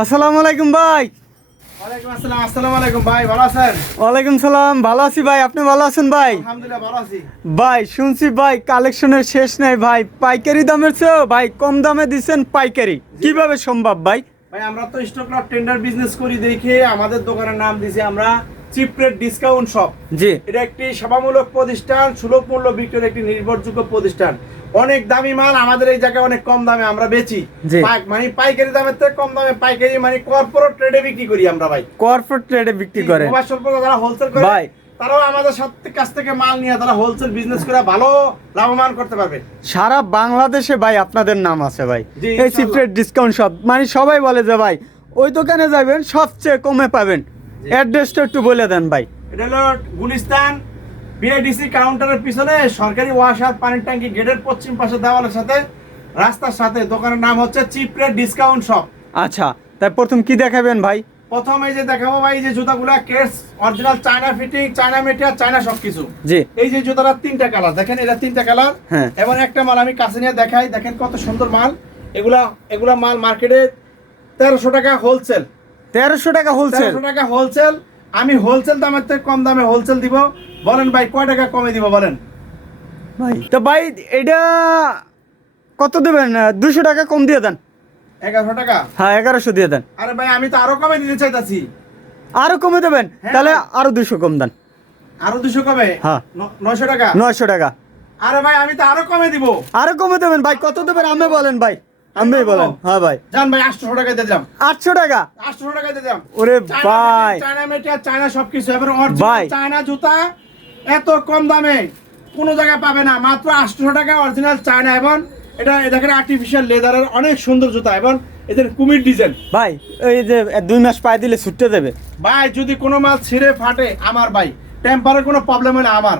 আসসালামু আলাইকুম ভাই। ওয়ালাইকুম আসসালাম আলাইকুম ভাই ভালো সালাম আছি ভাই আপনি ভালো আছেন ভাই? আলহামদুলিল্লাহ ভালো আছি। ভাই শুনছি ভাই কালেকশনের শেষ নাই ভাই পাইকারি দামের চেয়েও ভাই কম দামে দিচ্ছেন পাইকারি। কীভাবে সম্ভব ভাই? ভাই আমরা তো স্টক টেন্ডার বিজনেস করি দেখে আমাদের দোকানের নাম দিছি আমরা চিপ রেট ডিসকাউন্ট শপ। জি। এটা একটি সেবামূলক প্রতিষ্ঠান সুলভ মূল্য বিক্রির একটি নির্ভরযোগ্য প্রতিষ্ঠান। অনেক দামি মাল আমাদের এই জায়গায় অনেক কম দামে আমরা বেচি। মানে পাইকারি দামের থেকে কম দামে পাইকারি মানে কর্পোরেট ট্রেডে বিক্রি করি আমরা ভাই। কর্পোরেট রেটে বিক্রি করে। যারা হোলসেল করে ভাই। তারাও আমাদের সাথে কাছ থেকে মাল নিয়ে তারা হোলসেল বিজনেস করে ভালো লাভবান করতে পারবে। সারা বাংলাদেশে ভাই আপনাদের নাম আছে ভাই। এই। সিপ্রেট ডিসকাউন্ট শপ মানে সবাই বলে যে ভাই ওই দোকানে যাবেন সবচেয়ে কমে পাবেন। অ্যাড্রেসটা একটু বলে দেন ভাই। এটা হলো গুলিস্তান বিআইডিসি কাউন্টারের পিছনে সরকারি ওয়াশার পানির ট্যাঙ্কি গেটের পশ্চিম পাশে দেওয়ালের সাথে রাস্তার সাথে। দোকানের নাম হচ্ছে চিপ রেট ডিসকাউন্ট শপ। আচ্ছা তাই প্রথম কি দেখাবেন ভাই? প্রথম এই যে দেখাবো ভাই এই যে জুতাগুলা case original China fitting China material China সবকিছু। জি। এই যে জুতাটার তিনটা কালার দেখেন এটা তিনটা কালার হ্যাঁ। এবং একটা মাল আমি কাছে নিয়ে দেখাই দেখেন কত সুন্দর মাল। এগুলা এগুলা মাল মার্কেটে তেরোশো টাকা হোলসেল তেরোশো টাকা হোলসেল টাকা হোলসেল আমি হোলসেল দামের থেকে কম দামে হোলসেল দিব। বলেন ভাই কয় টাকা কমে দিব বলেন। ভাই তো ভাই এটা কত দেবেন? দুশো টাকা কম দিয়ে দেন। এগারোশো টাকা? হ্যাঁ এগারোশো দিয়ে দেন। আরে ভাই আমি তো আরও কমে দিতে চাইতাছি। আরও কমে দেবেন? হ্যাঁ। তাহলে আরও দুশো কম দেন। আরও দুশো কমে? হ্যাঁ। নয়শো টাকা? নয়শো টাকা। আরে ভাই আমি তো আরও কমে দিব। আরও কমে দেবেন। ভাই কত দেবেন? আমি বলেন ভাই। আমি বলেন। হ্যাঁ ভাই। জান ভাই আটশো টাকা দিয়ে দিলাম। আটশো টাকা? আটশো টাকা দিয়ে দিলাম। ওরে ভাই। চায়না চায়না সবকিছু। এবার ভাই। অরিজিনাল চায়না জুতা এত কম দামে কোনো জায়গায় পাবে না। মাত্র আটশো টাকা অরিজিনাল চায়না এবং এটা এ দেখেন আর্টিফিশিয়াল লেদারের অনেক সুন্দর জুতা এবং এদের কুমির ডিজাইন। ভাই এই যে দুই মাস পায়ে দিলে ছুটতে দেবে। ভাই যদি কোনো মাল ছিঁড়ে ফাটে আমার ভাই। টেম্পারের কোনো প্রবলেম হলে আমার।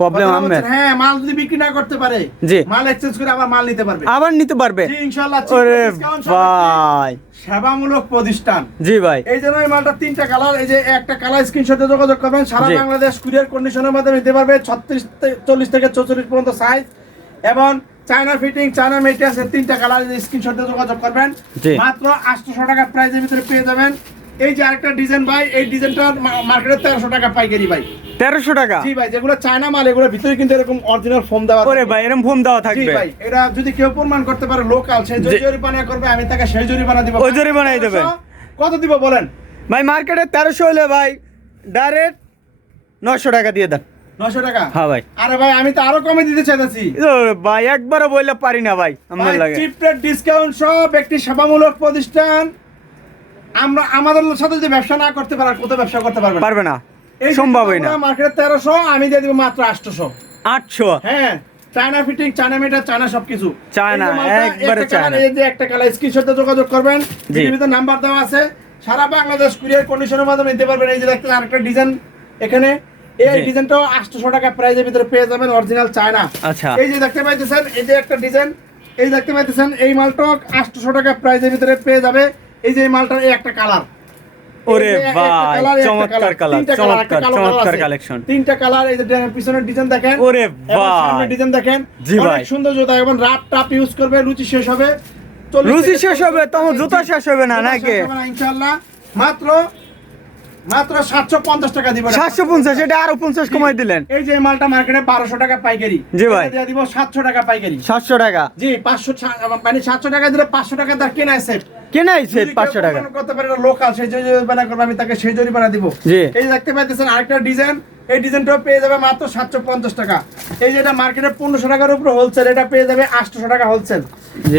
প্রবলেম কথা হ্যাঁ মাল যদি বিক্রি না করতে পারে জি। মাল এক্সচেঞ্জ করে আবার মাল নিতে পারবে। আবার নিতে পারবে। জি ইনশাআল্লাহ ওরে ভাই। সেবামূলক প্রতিষ্ঠান। জি ভাই। এই জন্য এই মালটা তিনটা কালার এই যে একটা কালার স্ক্রিনশটে যোগাযোগ করবেন সারা। বাংলাদেশ কুরিয়ার কন্ডিশনের মাধ্যমে নিতে পারবে ছত্রিশ চল্লিশ থেকে চৌচল্লিশ পর্যন্ত সাইজ এবং চায়না ফিটিং চায়না মেটেরিয়ালস তিনটা কালার স্ক্রিনশটে যোগাযোগ করবেন। মাত্র আটশোশো টাকা প্রাইজের ভিতরে পেয়ে যাবেন। এই যে আরেকটা ডিজাইন ভাই এই ডিজাইনটা মার্কেটে তেরোশো টাকা পাইকারি ভাই। তেরোশো টাকা? জি ভাই যেগুলো চায়না মাল ভিতরে কিন্তু এরকম অরিজিনাল ফোম দেওয়া ওরে ভাই এরকম ফোন দেওয়া থাকবে? ভাই এটা যদি কেউ প্রমাণ করতে পারে লোকাল সে। জরিমানা করবে আমি তাকে সেই জরিমানা দিব। ওই জরিমানাই দেবেন। কত দিব বলেন? ভাই মার্কেটে তেরোশো হলে ভাই ডাইরেক্ট নশো টাকা দিয়ে দেন। নশো টাকা? হ্যাঁ ভাই। আরে ভাই আমি তো আরও কমে দিতে চাইতেছি। ভাই একবারও বললে পারি না ভাই আমার লাগে। চিপ ডিসকাউন্ট সব একটি সেবামূলক প্রতিষ্ঠান। আমরা আমাদের সাথে যদি ব্যবসা না করতে পারে কত ব্যবসা করতে পারবে পারবে না। সম্ভবই না। মার্কেটে তেরোশো আমি দিয়ে দিব মাত্র আটশোশো। আটশো? হ্যাঁ China fitting China material China সবকিছু। চায়না, যে একবারে চায়না। এই যে একটা কালার স্ক্রিনশটে যোগাযোগ করবেন। টিভিতে নাম্বার দেওয়া আছে। সারা বাংলাদেশ কুরিয়ার কন্ডিশনের মাধ্যমে নিতে পারবেন। এই যে দেখতে আরেকটা ডিজাইন এখানে। এই। ডিজাইনটাও আটশোশো টাকা প্রাইজের ভিতরে পেয়ে যাবেন অরিজিনাল চায়না আচ্ছা। এই যে দেখতে পাইতেছেন এই যে একটা ডিজাইন এই দেখতে পাইতেছেন এই মালটা আটশোশো টাকা প্রাইজের ভিতরে পেয়ে যাবে। এই যে মালটার এই একটা কালার ওরে ভাই চমৎকার কালার চমৎকার চমৎকার কালেকশন তিনটা কালার এই যে পিছনের ডিজাইন দেখেন। ওরে ভাই। ডিজাইন দেখেন। জি অনেক ভাই। সুন্দর জুতা এবং রাত টাপ ইউজ করবে রুচি শেষ হবে। 40 রুচি শেষ হবে তখন জুতা শেষ হবে না নাকি? ইনশাআল্লাহ। মাত্র মাত্র সাতশো পঞ্চাশ টাকা দিব। সাতশো পঞ্চাশ এটা আরও পঞ্চাশ কমাই দিলেন। এই যে মালটা মার্কেটে বারোশো টাকা পাইকারি। জি ভাই। এটা দিব সাতশো টাকা পাইকারি। সাতশো টাকা। জি পাঁচশো মানে সাতশো টাকা দিলে পাঁচশো টাকা তার কেনা সেট পাঁচশো টাকা। করতে পারে লোকাল সেই জরিমানা করবে আমি তাকে সেই জরিমানা দিব। এই দেখতে পাইতেছেন আরেকটা ডিজাইন। এই ডিজাইনটাও পেয়ে যাবে মাত্র সাতশো পঞ্চাশ টাকা। এই যেটা মার্কেটে পনেরোশো টাকার উপরে হোলসেল এটা পেয়ে যাবে আটশোশো টাকা হোলসেল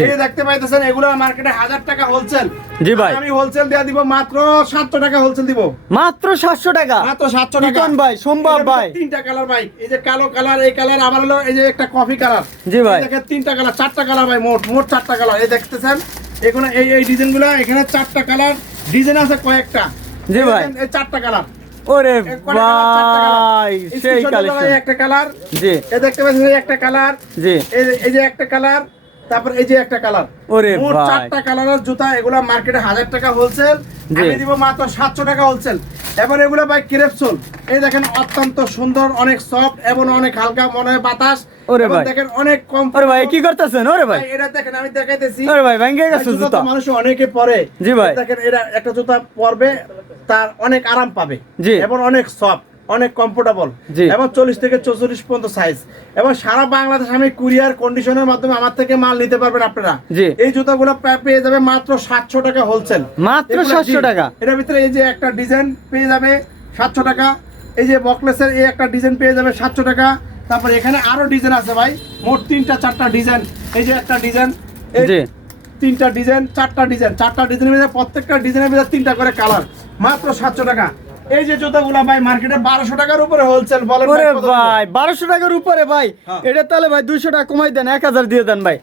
এই দেখতে পাইতেছেন এগুলো মার্কেটে হাজার টাকা হোলসেল জি ভাই। আমি হোলসেল দেওয়া দিব মাত্র সাতশো টাকা হোলসেল দিব। মাত্র সাতশো টাকা? মাত্র সাতশো টাকা। ভাই, সম্ভব ভাই। তিনটা কালার ভাই এই যে কালো কালার এই কালার আবার হলো এই যে একটা কফি কালার জি ভাই। দেখেন তিনটা কালার চারটা কালার ভাই মোট মোট চারটা কালার এই দেখতেছেন এখানে এই এই ডিজাইনগুলো এখানে চারটা কালার ডিজাইন আছে কয়েকটা। জি ভাই। এই চারটা কালার ওরে। ভাই সেই কালেকশন একটা কালার জি। এই দেখতে পাচ্ছেন একটা কালার জি। এই যে- একটা কালার তারপর এই যে একটা কালার। ওরে মোট। চারটা কালারের জুতা এগুলা মার্কেটে হাজার টাকা হোলসেল আমি দিব মাত্র সাতশো টাকা হোলসেল এবার এগুলো ভাই ক্রেপসোল এই দেখেন অত্যন্ত সুন্দর অনেক সফট এবং অনেক হালকা মনে হয় বাতাস। ওরে ভাই। দেখেন অনেক কম ওরে ভাই কি করতেছেন? ওরে ভাই। এটা দেখেন আমি দেখাইতেছি। ওরে ভাই ভেঙে গেছে জুতা জুতা। মানুষ অনেকে পরে। জি ভাই। দেখেন এরা একটা জুতা পরবে তার অনেক আরাম পাবে। এবং অনেক সফট অনেক কমফোর্টেবল। এবং চল্লিশ থেকে চৌচল্লিশ পর্যন্ত সাইজ এবং সারা বাংলাদেশ আমি কুরিয়ার কন্ডিশনের মাধ্যমে আমার থেকে মাল নিতে পারবেন আপনারা। এই জুতাগুলো পেয়ে যাবে মাত্র সাতশো টাকা হোলসেল মাত্র 700 টাকা? এটার ভিতরে এই যে একটা ডিজাইন পেয়ে যাবে সাতশো টাকা। এই যে বকলেসের এই একটা ডিজাইন পেয়ে যাবে সাতশো টাকা। তারপরে এখানে আরও ডিজাইন আছে ভাই। মোট তিনটা চারটা ডিজাইন এই যে একটা ডিজাইন তিনটা ডিজাইন চারটা ডিজাইন চারটা ডিজাইনের প্রত্যেকটা ডিজাইনের ভিতরে তিনটা করে কালার মাত্র সাতশো টাকা। এই যে জুতাগুলো ভাই মার্কেটে বারোশো টাকার উপরে হোলসেল বলেন ওরে ভাই ভাই বারোশো টাকার উপরে ভাই। হ্যাঁ। এটা তাহলে ভাই দুইশো টাকা কমাই দেন এক হাজার দিয়ে দেন ভাই।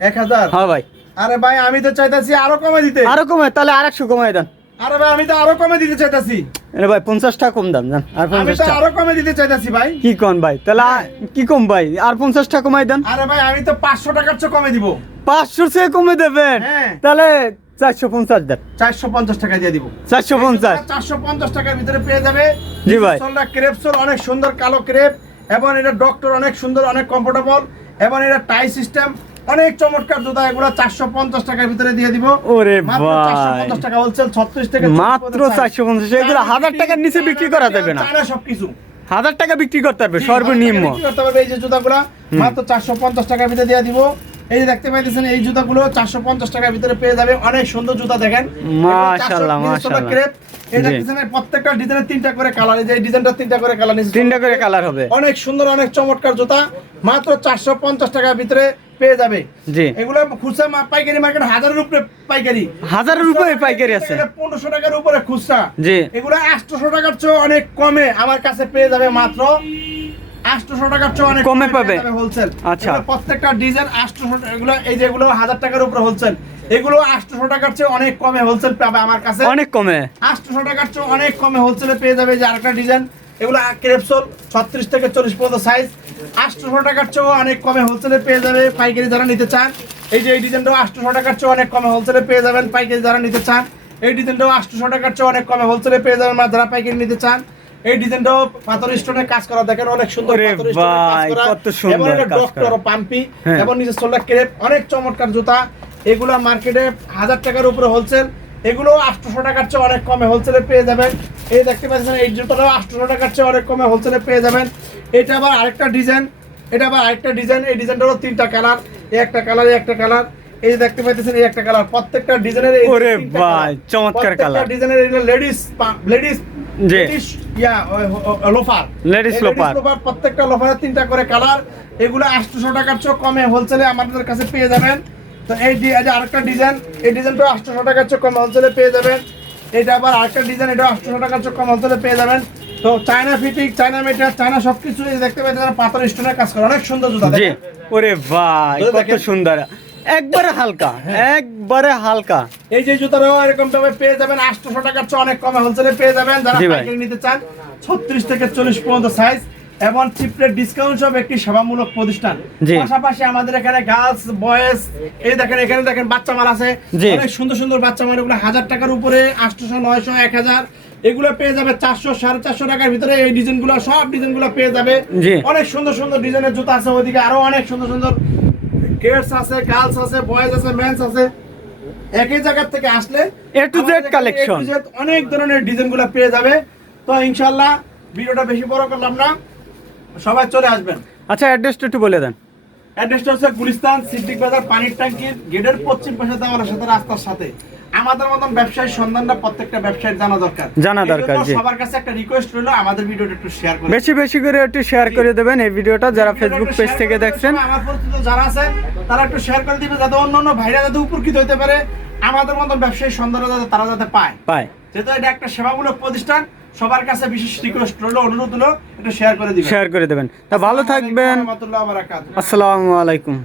এক হাজার? হ্যাঁ ভাই। আরে ভাই আমি তো চাইতাছি আরও কমে দিতে। আরও কমায় তাহলে আর একশো কমাই দেন। আরে ভাই আমি তো আরও কমে দিতে চাইতাছি। এরে ভাই পঞ্চাশ টাকা কম দাম জান আর আমি পঞ্চাশ তো টাকা আরও কমে দিতে চাইতাছি ভাই। কি কন ভাই তাহলে কি কম ভাই? আর পঞ্চাশ টাকা কমাই দেন। আরে ভাই আমি তো পাঁচশো টাকার চেয়ে কমে দিব। পাঁচশো সে কমে দেবেন। হ্যাঁ। তাহলে চারশো পঞ্চাশ দেন। চারশো পঞ্চাশ টাকা দিয়ে দিব। চারশো পঞ্চাশ। চারশো পঞ্চাশ টাকার ভিতরে পেয়ে যাবে। জি ভাই। ক্রেপ সোল অনেক সুন্দর কালো ক্রেপ এবং এটা ডক্টর অনেক সুন্দর অনেক কমফোর্টেবল এবং এটা টাই সিস্টেম অনেক চমৎকার জুতা এগুলো চারশো পঞ্চাশ টাকার ভিতরে দিয়ে দিব। ওরে। 450 টাকা হোলসেল 36 থেকে মাত্র 450 এগুলো হাজার টাকার নিচে বিক্রি করা যাবে না। সবকিছু। হাজার টাকা বিক্রি করতে পারবে সর্বনিম্ন। টাকা করতে পারবে এই যে জুতাগুলো। মাত্র 450 টাকার ভিতরে দিয়ে দিব। এই যে দেখতে পাইতেছেন এই জুতাগুলো 450 টাকার ভিতরে পেয়ে যাবে। অনেক সুন্দর জুতা দেখেন। মাশাআল্লাহ, মাশাআল্লাহ। ক্রেপ এই জি। দেখতেছেন এই প্রত্যেকটা ডিজাইনের তিনটা করে কালার এই যে ডিজাইনটা তিনটা করে কালার তিনটা করে কালার হবে। অনেক সুন্দর অনেক চমৎকার জুতা। মাত্র 450 টাকার ভিতরে পেয়ে যাবে। জি। এগুলো খুচরা পাইকারি মার্কেট হাজারের উপরে পাইকারি। হাজারের উপরে পাইকারি আছে। টাকার উপরে খুচরা। জি। এগুলো আটশোশো টাকার চেয়ে অনেক কমে আমার কাছে পেয়ে যাবে মাত্র আটশোশো টাকার চেয়ে অনেক কমে পাবে। হোলসেল আচ্ছা। প্রত্যেকটা ডিজাইন আটশোশো এগুলো এই যেগুলো হাজার টাকার উপরে হোলসেল এগুলো আটশোশো টাকার চেয়ে অনেক কমে হোলসেল পাবে আমার কাছে। অনেক কমে। আটশোশো টাকার চেয়ে অনেক কমে হোলসেলে পেয়ে যাবে এই যে আরেকটা ডিজাইন এগুলো ক্রেপসোল ছত্রিশ থেকে চল্লিশ পর্যন্ত সাইজ আটশোশো টাকার চেয়েও অনেক কমে হোলসেলে পেয়ে যাবে পাইকারি যারা নিতে চান। এই যে এই ডিজাইনটাও আটশোশো টাকার চেয়ে অনেক কমে হোলসেলে পেয়ে যাবেন পাইকারি যারা নিতে চান। এই ডিজাইনটাও আটশোশো টাকার চেয়ে অনেক কমে হোলসেলে পেয়ে যাবেন যারা পাইকারি নিতে চান। এই ডিজাইনটাও পাথর স্টোনের কাজ করা দেখেন অনেক সুন্দর পাথর স্টোনের কাজ করা। এবং এটা ডক্টর। পাম্পি হ্যাঁ। এবং নিচে সোলার ক্রেপ অনেক চমৎকার জুতা। এগুলো মার্কেটে হাজার টাকার উপরে হোলসেল এগুলো আটশোশো টাকার চেয়ে অনেক কমে হোলসেলে পেয়ে যাবেন। এই দেখতে পাচ্ছেন এই জুতোটাও আটশোশো টাকার চেয়ে অনেক কমে হোলসেলে পেয়ে যাবেন। এটা আবার আরেকটা ডিজাইন। এটা আবার আরেকটা ডিজাইন। এই ডিজাইনটারও তিনটা কালার। এই একটা কালার এই একটা কালার। এই যে দেখতে পাচ্ছেন এই একটা কালার। প্রত্যেকটা ডিজাইনের ওরে ভাই। চমৎকার প্রত্যেকটা colour। ডিজাইনের ladies ladies ladies loafer loafer প্রত্যেকটা লোফারের তিনটা করে কালার এগুলো আটশোশো টাকার চেয়ে কমে হোলসেলে আমাদের কাছে পেয়ে যাবেন। তো এই যে আরেকটা ডিজাইন এই ডিজাইনটা আটশোশো টাকার চেয়ে কম হোলসেলে পেয়ে যাবেন। এটা আবার আরেকটা ডিজাইন এটা আটশোশো টাকার চেয়ে কম হোলসেলে পেয়ে যাবেন। তো China fitting China material China সবকিছু দেখতে পাচ্ছেন পাথর স্টোনের কাজ করে। অনেক সুন্দর জুতা ওরে ভাই কত সুন্দর। একবারে হালকা একবারে হালকা। এই যে জুতারও এরকম ভাবে পেয়ে যাবেন আটশোশো টাকার চেয়ে অনেক কমে হোলসেলে পেয়ে যাবেন। যারা পাইকারি নিতে চান ছত্রিশ থেকে চল্লিশ পর্যন্ত সাইজ এবং চিপরেট ডিসকাউন্ট সব একটি সেবামূলক প্রতিষ্ঠান। পাশাপাশি আমাদের এখানে গার্লস বয়েজ এই দেখেন এখানে দেখেন বাচ্চা মাল আছে। অনেক সুন্দর সুন্দর বাচ্চা মাল এগুলো হাজার টাকার উপরে আটশোশো নয়শো এক হাজার। এগুলো পেয়ে যাবে চারশো সাড়ে চারশো টাকার ভিতরে এই ডিজাইনগুলো সব ডিজাইনগুলো পেয়ে যাবে। অনেক সুন্দর সুন্দর ডিজাইনের জুতা আছে ওইদিকে আরও অনেক সুন্দর সুন্দর কিডস আছে গার্লস আছে বয়েজ আছে মেন্স আছে। একই জায়গা থেকে আসলে এ টু জেড Z অনেক ধরনের ডিজাইনগুলো পেয়ে যাবে। তো ইনশাল্লাহ ভিডিওটা বেশি বড় করলাম না। সবাই চলে আসবেন। আচ্ছা অ্যাড্রেসটা একটু বলে দেন। অ্যাড্রেসটা হচ্ছে গুলিস্তান সিদ্দিক বাজার পানির ট্যাঙ্কির গেটের পশ্চিম পাশে দেওয়ার সাথে রাস্তার সাথে। আমাদের মতন ব্যবসায়ী সন্ধানটা প্রত্যেকটা ব্যবসায়ীর জানা দরকার। জানা দরকার, জি। সবার কাছে একটা রিকোয়েস্ট রইল আমাদের ভিডিওটা একটু শেয়ার করে বেশি বেশি করে একটু শেয়ার করে দেবেন এই ভিডিওটা যারা ফেসবুক পেজ থেকে দেখছেন। আমার পরিচিত যারা আছে তারা একটু শেয়ার করে দিবে যাতে অন্য অন্য ভাইরা যাতে উপকৃত হতে পারে। আমাদের মতন ব্যবসায়ী সন্ধানটা যাতে তারা যাতে পায়। পায়। যেহেতু এটা একটা সেবামূলক প্রতিষ্ঠান সবার কাছে বিশেষ রিকোয়েস্ট রইল অনুরোধ হলো একটু শেয়ার করে দিবেন। শেয়ার করে দেবেন। তা ভালো থাকবেন। আসসালামু আলাইকুম।